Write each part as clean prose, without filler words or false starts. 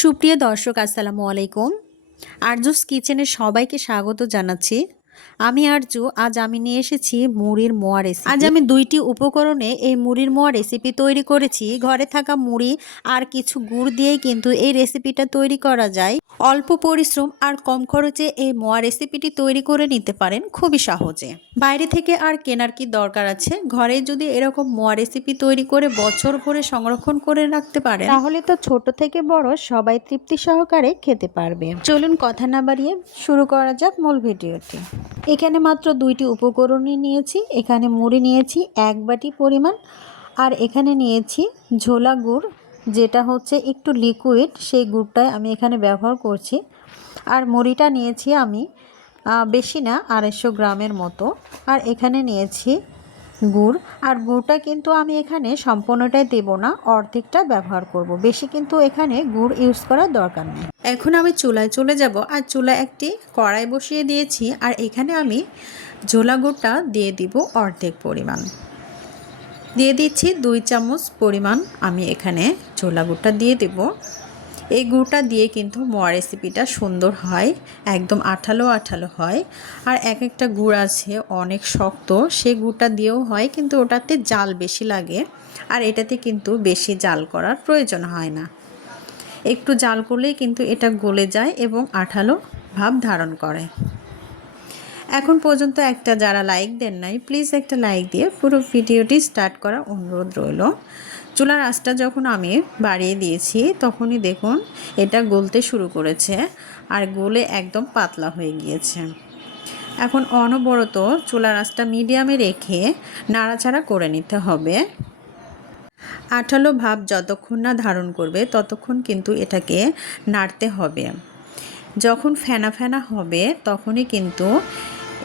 সুপ্রিয় দর্শক আসসালামু আলাইকুম। আরজুস কিচেনে সবাইকে স্বাগত জানাচ্ছি। আমি আরজু। আজ আমি নিয়ে এসেছি মুড়ির মোয়া রেসিপি। আজ আমি ২টি উপকরণে এই মুড়ির মোয়া রেসিপি তৈরি করেছি। ঘরে থাকা মুড়ি আর কিছু গুড় দিয়েই কিন্তু এই রেসিপিটা তৈরি করা যায়। অল্প পরিশ্রম আর কম খরচে এই মোয়া রেসিপিটি তৈরি করে নিতে পারেন খুবই সহজে। বাইরে থেকে আর কেনার কি দরকার আছে? ঘরে যদি এরকম মোয়া রেসিপি তৈরি করে বছর ভরে সংরক্ষণ করে রাখতে পারেন, তাহলে তো ছোট থেকে বড় সবাই তৃপ্তি সহকারে খেতে পারবে। চলুন কথা না বাড়িয়ে শুরু করা যাক মূল ভিডিওটি। এখানে মাত্র 2টি উপকরণই নিয়েছি। এখানে মুড়ি নিয়েছি 1 বাটি পরিমাণ, আর এখানে নিয়েছি ঝোলা গুড়, যেটা হচ্ছে একটু লিকুইড, সেই গুড়টাই আমি এখানে ব্যবহার করছি। আর মুড়িটা নিয়েছি আমি বেশি না, 250 গ্রামের মতো। আর এখানে নিয়েছি গুড়, আর গুড়টা কিন্তু আমি এখানে সম্পূর্ণটাই দেব না, অর্ধেকটা ব্যবহার করব। বেশি কিন্তু এখানে গুড় ইউজ করার দরকার নেই। এখন আমি চুলায় চলে যাব, আর চুলায় একটি কড়াই বসিয়ে দিয়েছি। আর এখানে আমি ঝোলা গুড়টা দিয়ে দিব অর্ধেক পরিমাণ। দিয়ে দিচ্ছি 2 চামচ পরিমাণ আমি এখানে ঝোলা গুড়টা দিয়ে দেব। এই গুড়টা দিয়ে কিন্তু মোয়া রেসিপিটা সুন্দর হয়, একদম আঠালো আঠালো হয়। আর এক একটা গুড় আছে অনেক শক্ত, সেই গুড়টা দিয়েও হয়, কিন্তু ওটাতে জাল বেশি লাগে। আর এটাতে কিন্তু বেশি জাল করার প্রয়োজন হয় না, একটু জাল করলেই কিন্তু এটা গলে যায় এবং আঠালো ভাব ধারণ করে। এখন পর্যন্ত একটা যারা লাইক দেন নাই, প্লিজ একটা লাইক দিয়ে পুরো ভিডিওটি স্টার্ট করার অনুরোধ রইল। চুলার আঁচটা যখন আমি বাড়িয়ে দিয়েছি, তখনই দেখুন এটা গলতে শুরু করেছে, আর গলে একদম পাতলা হয়ে গিয়েছে। এখন অনবরত চুলার আঁচটা মিডিয়ামে রেখে নাড়াচাড়া করে নিতে হবে। আঠালো ভাব যতক্ষণ না ধারণ করবে ততক্ষণ কিন্তু এটাকে নাড়তে হবে। যখন ফেনা ফেনা হবে তখনই কিন্তু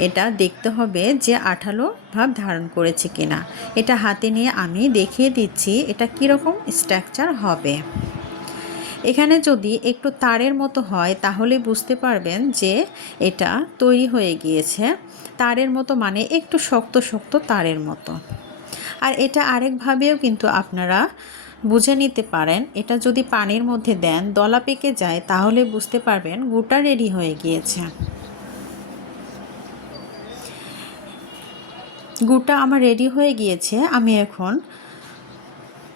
এটা দেখতে হবে যে আঠালো ভাব ধারণ করেছে কিনা। এটা হাতে নিয়ে আমি দেখিয়ে দিচ্ছি এটা কীরকম স্ট্রাকচার হবে। এখানে যদি একটু তারের মতো হয় তাহলে বুঝতে পারবেন যে এটা তৈরি হয়ে গিয়েছে। তারের মতো মানে একটু শক্ত শক্ত তারের মতো। আর এটা আরেকভাবেও কিন্তু আপনারা বুঝে নিতে পারেন। এটা যদি পানির মধ্যে দেন, দলা পেকে যায়, তাহলে বুঝতে পারবেন গুড়টা রেডি হয়ে গিয়েছে। গুড়টা আমার রেডি হয়ে গিয়েছে। আমি এখন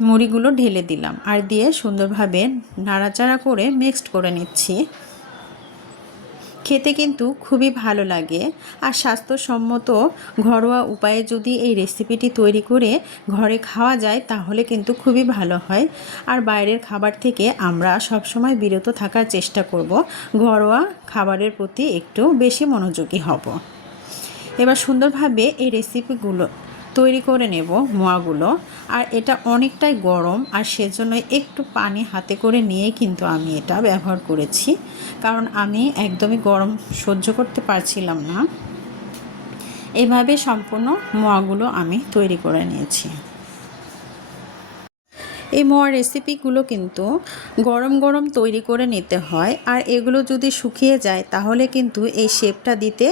মুড়িগুলো ঢেলে দিলাম, আর দিয়ে সুন্দরভাবে নাড়াচাড়া করে মিক্সড করে নিচ্ছি। খেতে কিন্তু খুবই ভালো লাগে। আর স্বাস্থ্যসম্মত ঘরোয়া উপায়ে যদি এই রেসিপিটি তৈরি করে ঘরে খাওয়া যায় তাহলে কিন্তু খুবই ভালো হয়। আর বাইরের খাবার থেকে আমরা সবসময় বিরত থাকার চেষ্টা করব, ঘরোয়া খাবারের প্রতি একটু বেশি মনোযোগী হব। এবার সুন্দরভাবে এই রেসিপিগুলো তৈরি করে নেব মোয়াগুলো। আর এটা অনেকটাই গরম, আর সেজন্য একটু পানি হাতে করে নিয়ে কিন্তু আমি এটা ব্যবহার করেছি, কারণ আমি একদমই গরম সহ্য করতে পারছিলাম না। এভাবে সম্পূর্ণ মোয়াগুলো আমি তৈরি করে নিয়েছি। এই মোয়া রেসিপিগুলো কিন্তু গরম গরম তৈরি করে নিতে হয়, আর এগুলো যদি শুকিয়ে যায় তাহলে কিন্তু এই শেপটা দিতে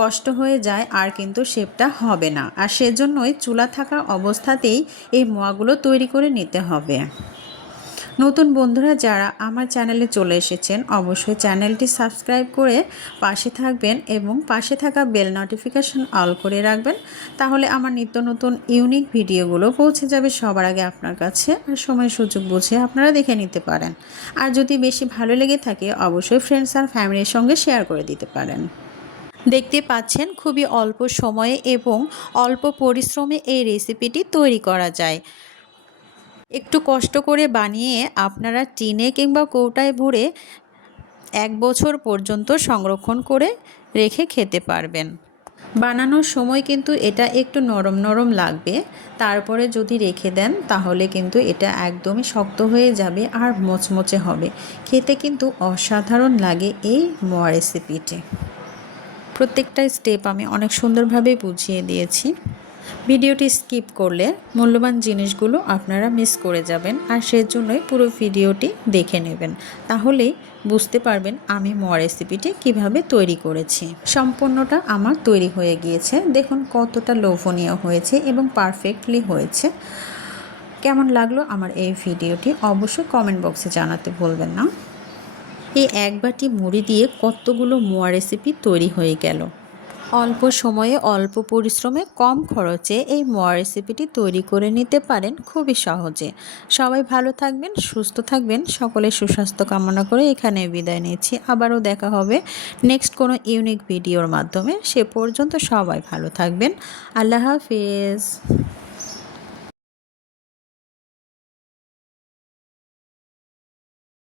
কষ্ট হয়ে যায়, আর কিন্তু শেপটা হবে না। আর সেজন্যই চুলা থাকা অবস্থাতেই এই মোয়াগুলো তৈরি করে নিতে হবে। নতুন বন্ধুরা যারা আমার চ্যানেলে চলে এসেছেন, অবশ্যই চ্যানেলটি সাবস্ক্রাইব করে পাশে থাকবেন এবং পাশে থাকা বেল নোটিফিকেশন অল করে রাখবেন। তাহলে আমার নিত্য নতুন ইউনিক ভিডিওগুলো পৌঁছে যাবে সবার আগে আপনার কাছে, আর সময় সুযোগ বুঝে আপনারা দেখে নিতে পারেন। আর যদি বেশি ভালো লেগে থাকে অবশ্যই ফ্রেন্ডস আর ফ্যামিলির সঙ্গে শেয়ার করে দিতে পারেন। দেখতে পাচ্ছেন খুবই অল্প সময়ে এবং অল্প পরিশ্রমে এই রেসিপিটি তৈরি করা যায়। একটু কষ্ট করে বানিয়ে আপনারা টিনে কিংবা কৌটায় ভরে 1 বছর পর্যন্ত সংরক্ষণ করে রেখে খেতে পারবেন। বানানোর সময় কিন্তু এটা একটু নরম নরম লাগবে, তারপরে যদি রেখে দেন তাহলে কিন্তু এটা একদমই শক্ত হয়ে যাবে আর মচমচে হবে। খেতে কিন্তু অসাধারণ লাগে এই মোয়া রেসিপিটি। প্রত্যেকটা স্টেপ আমি অনেক সুন্দরভাবে বুঝিয়ে দিয়েছি। ভিডিওটি স্কিপ করলে মূল্যবান জিনিসগুলো আপনারা মিস করে যাবেন, আর সেজন্যই পুরো ভিডিওটি দেখে নেবেন, তাহলেই বুঝতে পারবেন আমি মোয়া রেসিপিটি কিভাবে তৈরি করেছি। সম্পূর্ণটা আমার তৈরি হয়ে গিয়েছে। দেখুন কতটা লোভনীয় হয়েছে এবং পারফেক্টলি হয়েছে। কেমন লাগলো আমার এই ভিডিওটি অবশ্যই কমেন্ট বক্সে জানাতে ভুলবেন না। এই এক বাটি মুড়ি দিয়ে কতগুলো মোয়া রেসিপি তৈরি হয়ে গেল। অল্প সময়ে অল্প পরিশ্রমে কম খরচে এই মোয়া রেসিপিটি তৈরি করে নিতে পারেন খুবই সহজে। সবাই ভালো থাকবেন, সুস্থ থাকবেন, সকলের সুস্বাস্থ্য কামনা করে এখানে বিদায় নিচ্ছি। আবারও দেখা হবে নেক্সট কোনো ইউনিক ভিডিওর মাধ্যমে। সে পর্যন্ত সবাই ভালো থাকবেন। আল্লাহ হাফিজ।